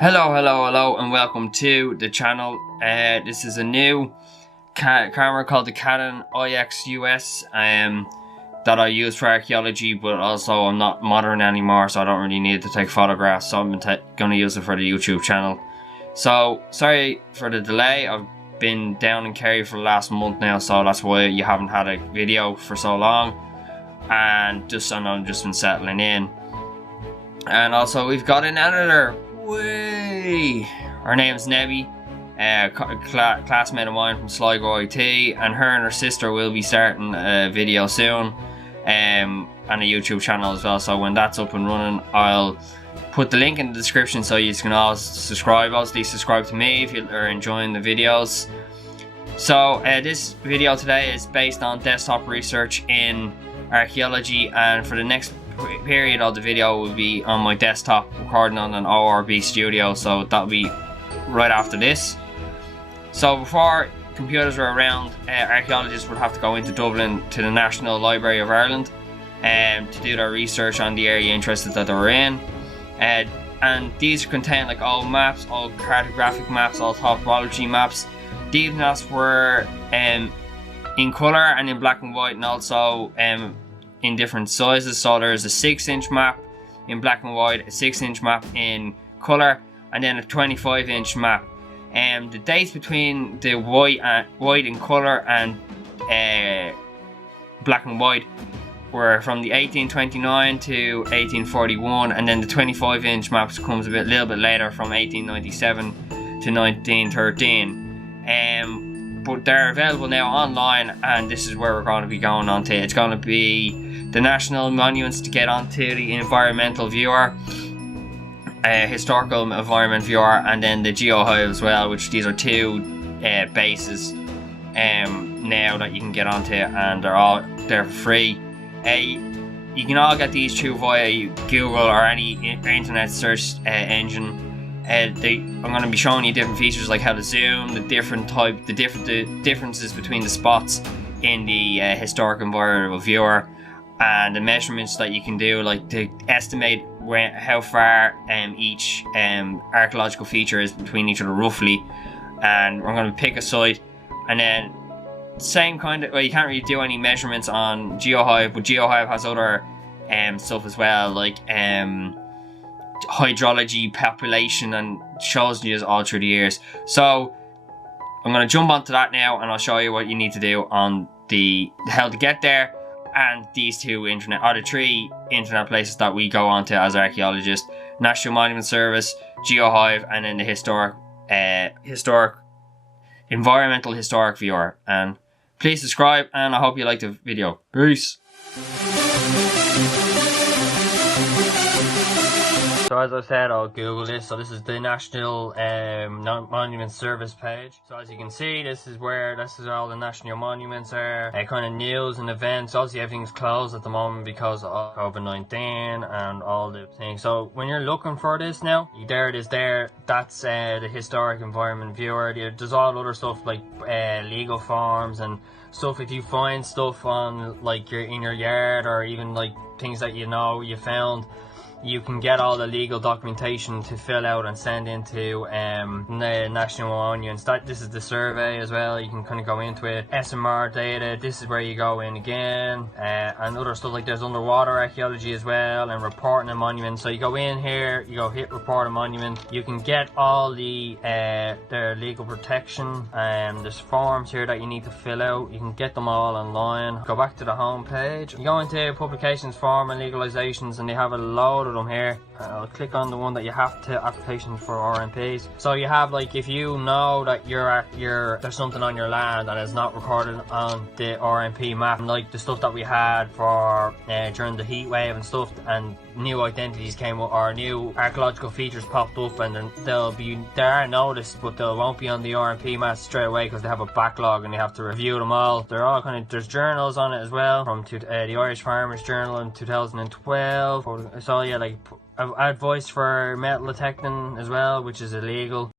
Hello, and welcome to the channel. This is a new camera called the Canon IX-US that I use for archaeology, but also I'm not modern anymore, so I don't really need to take photographs, so I'm going to use it for the YouTube channel. So, sorry for the delay. I've been down in Kerry for the last month now, so that's why you haven't had a video for so long, and I've just been settling in. And also, we've got an editor. Way. Her name's Nebby, classmate of mine from Sligo IT, and her sister will be starting a video soon, and a YouTube channel as well. So when that's up and running, I'll put the link in the description so you can all subscribe. Obviously, subscribe to me if you are enjoying the videos. So this video today is based on desktop research in archaeology, and for the next period of the video will be on my desktop recording on an ORB studio, so that'll be right after this. So before computers were around, archaeologists would have to go into Dublin to the National Library of Ireland to do their research on the area interested that they were in, and these contain like old maps, old cartographic maps, old topography maps. These maps were in colour and in black and white, and also in different sizes. So there's a 6-inch map in black and white, a 6-inch map in colour, and then a 25-inch map. The dates between the white in colour and black and white were from the 1829 to 1841, and then the 25-inch maps comes little bit later, from 1897 to 1913. But they're available now online, and this is where we're going to be going on to. It's going to be the national monuments to get onto the environmental viewer, historical environment viewer, and then the Geohive as well, which these are two bases now that you can get onto, and they're all there for free. You can all get these two via Google or any internet search engine. I'm going to be showing you different features like how to zoom, the differences between the spots in the historic environmental viewer, and the measurements that you can do, like to estimate how far each archaeological feature is between each other roughly. And we're going to pick a site, and then same kind of, well, you can't really do any measurements on Geohive, but Geohive has other stuff as well, like hydrology, population, and shows you all through the years. So I'm going to jump onto that now, and I'll show you what you need to do on how to get there, and these the three internet places that we go onto as archaeologists: National Monument Service, Geohive, and then the environmental historic viewer. And please subscribe, and I hope you like the video. Peace. So as I said, I'll Google this. So this is the National Monument Service page. So as you can see, this is where all the national monuments are. Kind of news and events. Obviously everything's closed at the moment because of COVID-19 and all the things. So when you're looking for this now, there it is there. That's the historic environment viewer. There's all other stuff like legal forms and stuff. If you find stuff on like in your yard, or even like things that you found, you can get all the legal documentation to fill out and send into the National Monuments. This is the survey as well. You can kind of go into it. SMR data, this is where you go in again, and other stuff like there's underwater archaeology as well, and reporting a monument. So you go in here, you go hit report a monument. You can get all their legal protection, and there's forms here that you need to fill out. You can get them all online. Go back to the home page. You go into publications, form, and legalizations, and they have a load of them here. I'll click on the one that you have to applications for RMPs. So you have, like, if you know that there's something on your land and it's not recorded on the RMP map, like the stuff that we had for during the heat wave and stuff, and new identities came up, or new archaeological features popped up, and they are noticed, but they won't be on the RMP map straight away because they have a backlog and they have to review them all. They're all there's journals on it as well, from the Irish Farmers Journal in 2012. So yeah, like advice for metal detecting as well, which is illegal.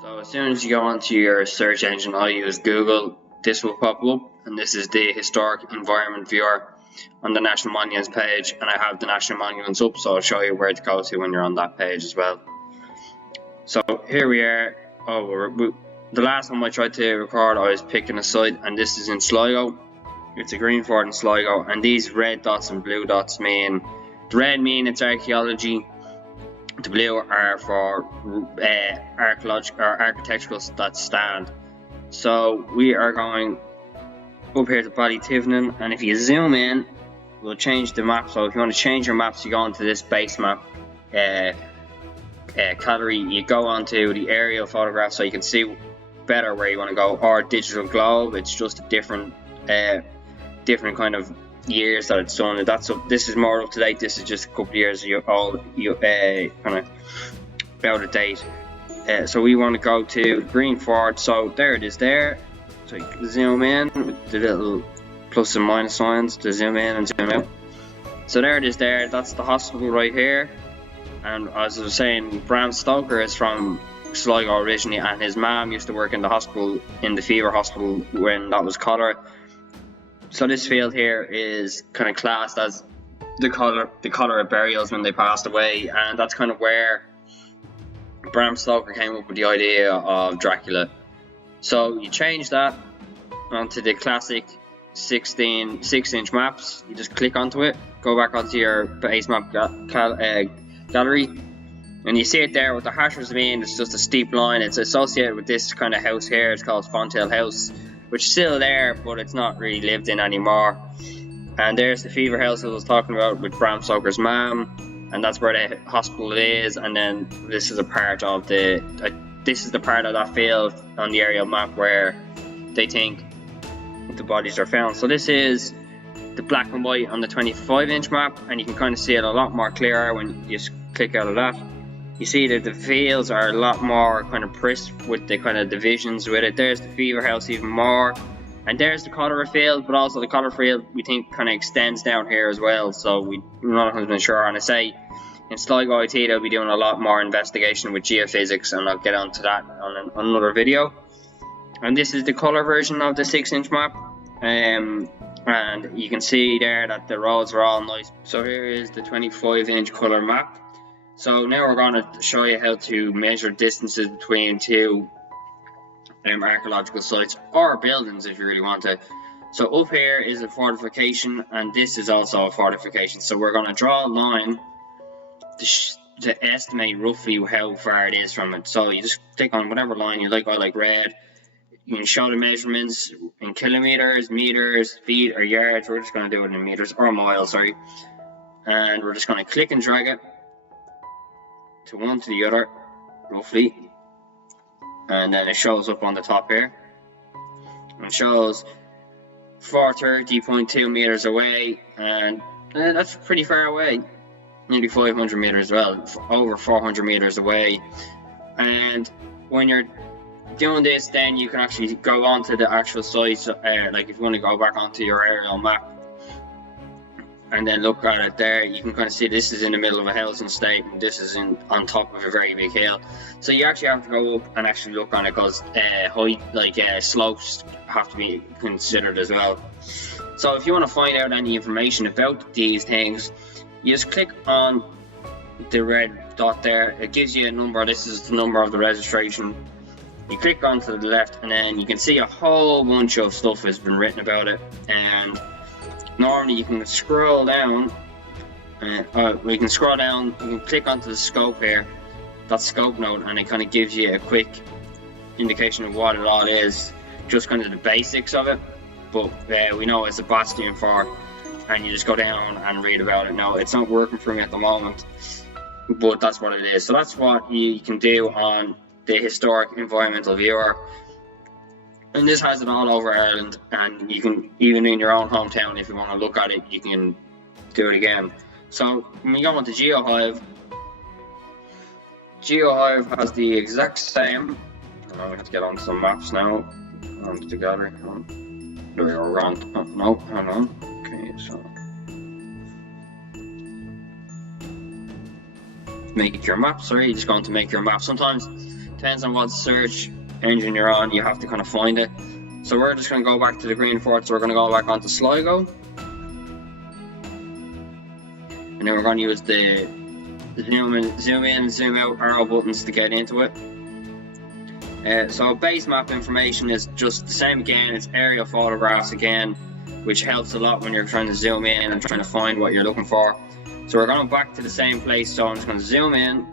So as soon as you go onto your search engine, I use Google, this will pop up, and this is the historic environment viewer. on the National Monuments page, and I have the National Monuments up, so I'll show you where to go to when you're on that page as well. So here we are. The last time I tried to record, I was picking a site, and this is in Sligo. It's a green fort in Sligo, and these red dots and blue dots mean, the red mean it's archaeology, the blue are for architectural that stand. So we are going up here to Ballytivenin, and if you zoom in, we'll change the map. So if you want to change your maps, you go into this base map category, you go onto the aerial photograph so you can see better where you want to go, or digital globe. It's just a different kind of years that it's done. This is more up to date. This is just a couple of years old, kind of out of date. So we want to go to Green Fort. So there it is there. So you can zoom in with the little plus and minus signs to zoom in and zoom out. So there it is there. That's the hospital right here. And as I was saying, Bram Stoker is from Sligo originally, and his mom used to work in the hospital, in the fever hospital, when that was cholera. So this field here is kind of classed as the cholera burials when they passed away, and that's kind of where Bram Stoker came up with the idea of Dracula. So you change that onto the classic 6-inch maps. You just click onto it, go back onto your base map gallery, and you see it there with the hashers mean it's just a steep line. It's associated with this kind of house here. It's called Fonthill House, which is still there, but it's not really lived in anymore. And there's the fever house I was talking about with Bram Stoker's mom, and that's where the hospital is. And then this is a part of that field on the aerial map where they think the bodies are found. So this is the black and white on the 25-inch map, and you can kind of see it a lot more clearer when you just click out of that. You see that the fields are a lot more kind of crisp with the kind of divisions with it. There's the fever house even more, and there's the cholera field, but also the cholera field we think kind of extends down here as well. So we're not 100% sure. And I say in Sligo IT they'll be doing a lot more investigation with geophysics, and I'll get onto that on another video. And this is the colour version of the 6-inch map, and you can see there that the roads are all nice. So here is the 25-inch colour map. So now we're going to show you how to measure distances between two archaeological sites or buildings if you really want to. So up here is a fortification, and this is also a fortification. So we're going to draw a line to estimate roughly how far it is from it. So you just click on whatever line you like. I like red. You can show the measurements in kilometers, meters, feet, or yards. We're just going to do it in meters or miles, sorry. And we're just going to click and drag it to one to the other, roughly. And then it shows up on the top here. It shows 430.2 meters away, and that's pretty far away. Nearly 500 meters, well, over 400 meters away. And when you're doing this, then you can actually go onto the actual site, like if you want to go back onto your aerial map and then look at it there, you can kind of see this is in the middle of a housing estate, and this is on top of a very big hill. So you actually have to go up and actually look on it, because height, slopes have to be considered as well. So if you want to find out any information about these things, you just click on the red dot there. It gives you a number. This is the number of the registration. You click onto the left, and then you can see a whole bunch of stuff has been written about it. And normally you can scroll down, you can click onto the scope here, that scope note, and it kind of gives you a quick indication of what it all is, just kind of the basics of it. But we know it's a bastion fort, and you just go down and read about it. Now, it's not working for me at the moment, but that's what it is. So that's what you can do on the historic environmental viewer. And this has it all over Ireland, and you can, even in your own hometown, if you want to look at it, you can do it again. So when you go on to Geohive, Geohive has the exact same. I'm going to have to get onto some maps now. Onto the gallery. There we go, wrong. Oh, no, hang on. Okay, so make your map. Sorry, you just go on to make your map. Sometimes, depends on what search engine you're on, you have to kind of find it. So we're just going to go back to the Green Fort. So we're going to go back onto Sligo, and then we're going to use the zoom in, zoom out arrow buttons to get into it. So base map information is just the same again. It's aerial photographs again, which helps a lot when you're trying to zoom in and trying to find what you're looking for. So we're going back to the same place. So I'm just going to zoom in.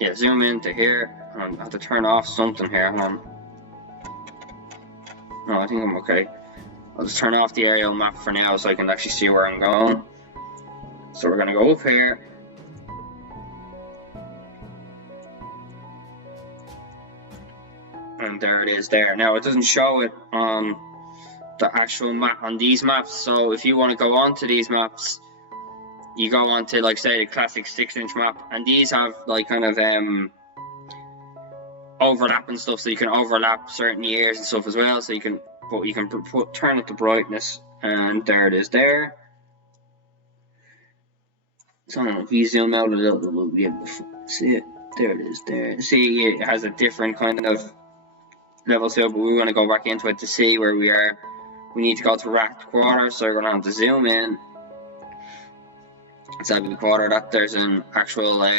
Yeah, zoom in to here. I have to turn off something here. Hold on. No, I think I'm okay. I'll just turn off the aerial map for now so I can actually see where I'm going. So we're going to go up here. And there it is there. Now it doesn't show it on the actual map on these maps. So if you want to go onto these maps, you go onto, like, say, the classic 6-inch map, and these have like kind of overlap and stuff, so you can overlap certain years and stuff as well. So you can turn up the brightness, and there it is there. So if you zoom out a little, we'll be able to see it. There it is there. See, it has a different kind of level to it, but we want to go back into it to see where we are. We need to go to racked quarter, so we're going to have to zoom in. It's at the quarter that there's an actual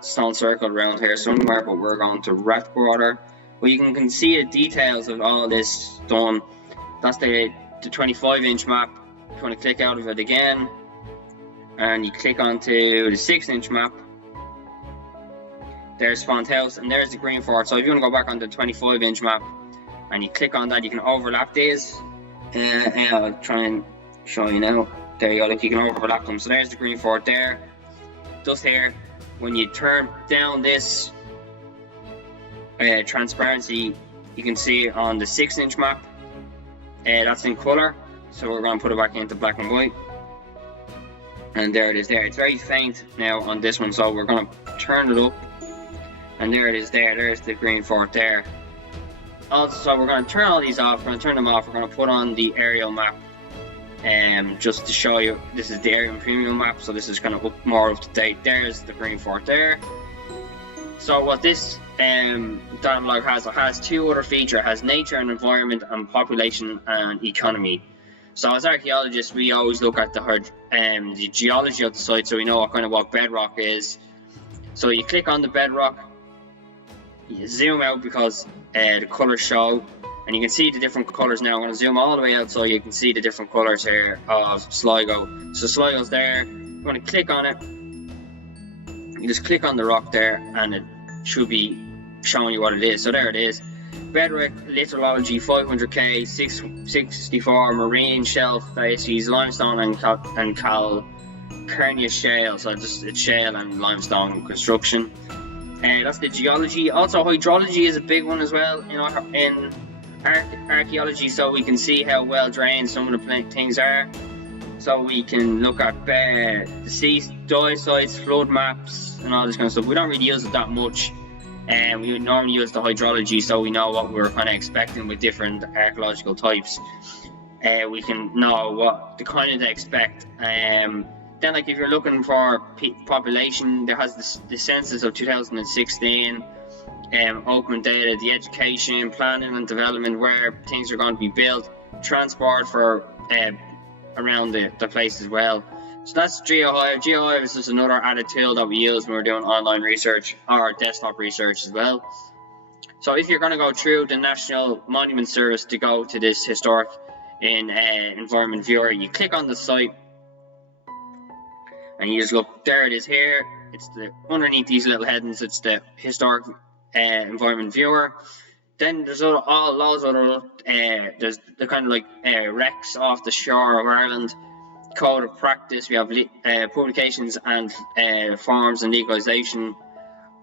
stone circle around here somewhere, but we're going to racked quarter. But you can see the details of all this done. That's the 25-inch map. You want to click out of it again, and you click onto the 6-inch map. There's Font House, and there's the Green Fort. So if you want to go back on the 25-inch map, and you click on that, you can overlap these. I'll try and show you now. There you go, like you can overlap them. So there's the Green Fort there. Just here, when you turn down this transparency, you can see it on the 6-inch map. That's in colour, so we're going to put it back into black and white. And there it is there. It's very faint now on this one, so we're going to turn it up. And there it is there. There's the Green Fort there. Also, we're going to turn all these off. We're going to turn them off. We're going to put on the aerial map. Just to show you, this is the aerial premium map, so this is kind of more up to date. There's the Green Fort there. So what this dialogue has two other features. It has nature and environment, and population and economy. So as archaeologists, we always look at the geology of the site, so we know what bedrock is. So you click on the bedrock, you zoom out because the colours show. And you can see the different colours now. I'm going to zoom all the way out so you can see the different colours here of Sligo. So Sligo's there. You want to click on it. You just click on the rock there, and it should be showing you what it is. So there it is. Bedrock lithology 500K 664 marine shelf facies limestone and calcareous shale. So it's shale and limestone construction. And that's the geology. Also hydrology is a big one as well in archaeology, so we can see how well drained some of the things are. So we can look at the sea dive sites, flood maps, and all this kind of stuff. We don't really use it that much, and we would normally use the hydrology, so we know what we're kind of expecting with different archaeological types. We can know what to kind of expect. Then, like if you're looking for population, there has the census of 2016. Open data, the education, planning and development, where things are going to be built, transport for around the place as well. So that's Geohive. Geohive is just another added tool that we use when we're doing online research or desktop research as well. So if you're going to go through the National Monument Service to go to this historic environment viewer, you click on the site and you just look. There it is here. It's underneath these little headings. It's the historic environment viewer. Then there's loads of other there's the kind of like wrecks off the shore of Ireland, code of practice. We have publications and forms and legalization,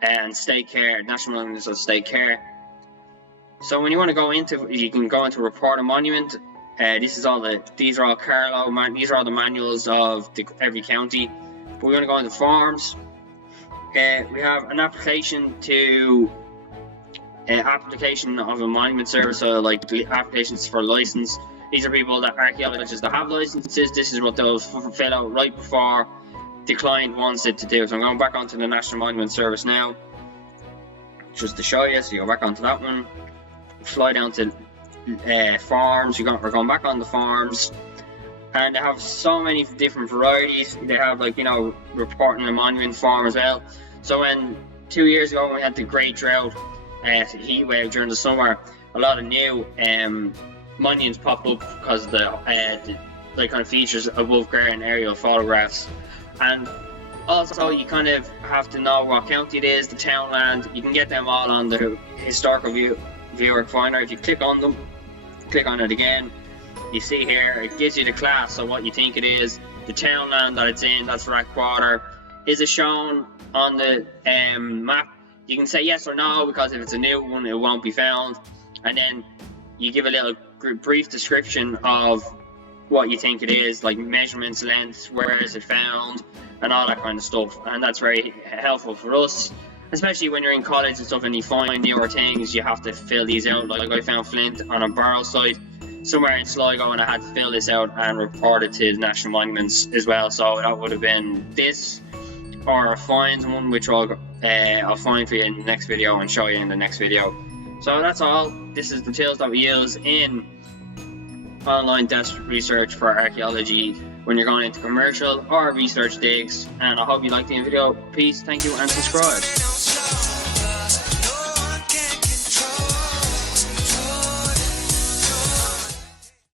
and state care, national monuments of state care. So when you want to go into, you can go into report a monument. These are all Carlo. These are all the manuals of every county. But we're going to go into forms. We have an application to application of a monument service, so like the applications for license. These are people that archaeologists that have licenses. This is what they'll fill out right before the client wants it to do. So I'm going back onto the National Monument Service now, just to show you. So you go back onto that one, fly down to forms. We're going back on the forms, and they have so many different varieties. They have, like, you know, reporting a monument form as well. So when 2 years ago when we had the great drought, heat wave during the summer, a lot of new monuments popped up because of the kind of features above ground aerial photographs. And also, you kind of have to know what county it is, the townland. You can get them all on the historical viewer finder. If you click on them, click on it again, you see here it gives you the class of what you think it is, the townland that it's in, that's right quarter. Is it shown on the map? You can say yes or no, because if it's a new one, it won't be found. And then you give a little brief description of what you think it is, like measurements, lengths, where is it found, and all that kind of stuff. And that's very helpful for us, especially when you're in college and stuff and you find newer things. You have to fill these out. Like I found flint on a barrel site somewhere in Sligo, and I had to fill this out and report it to the National Monuments as well. So that would have been this, or a find one, which I'll find for you in the next video and show you in the next video. So that's all. This is the tools that we use in online desk research for archaeology when you're going into commercial or research digs. And I hope you liked the video. Peace, thank you, and subscribe.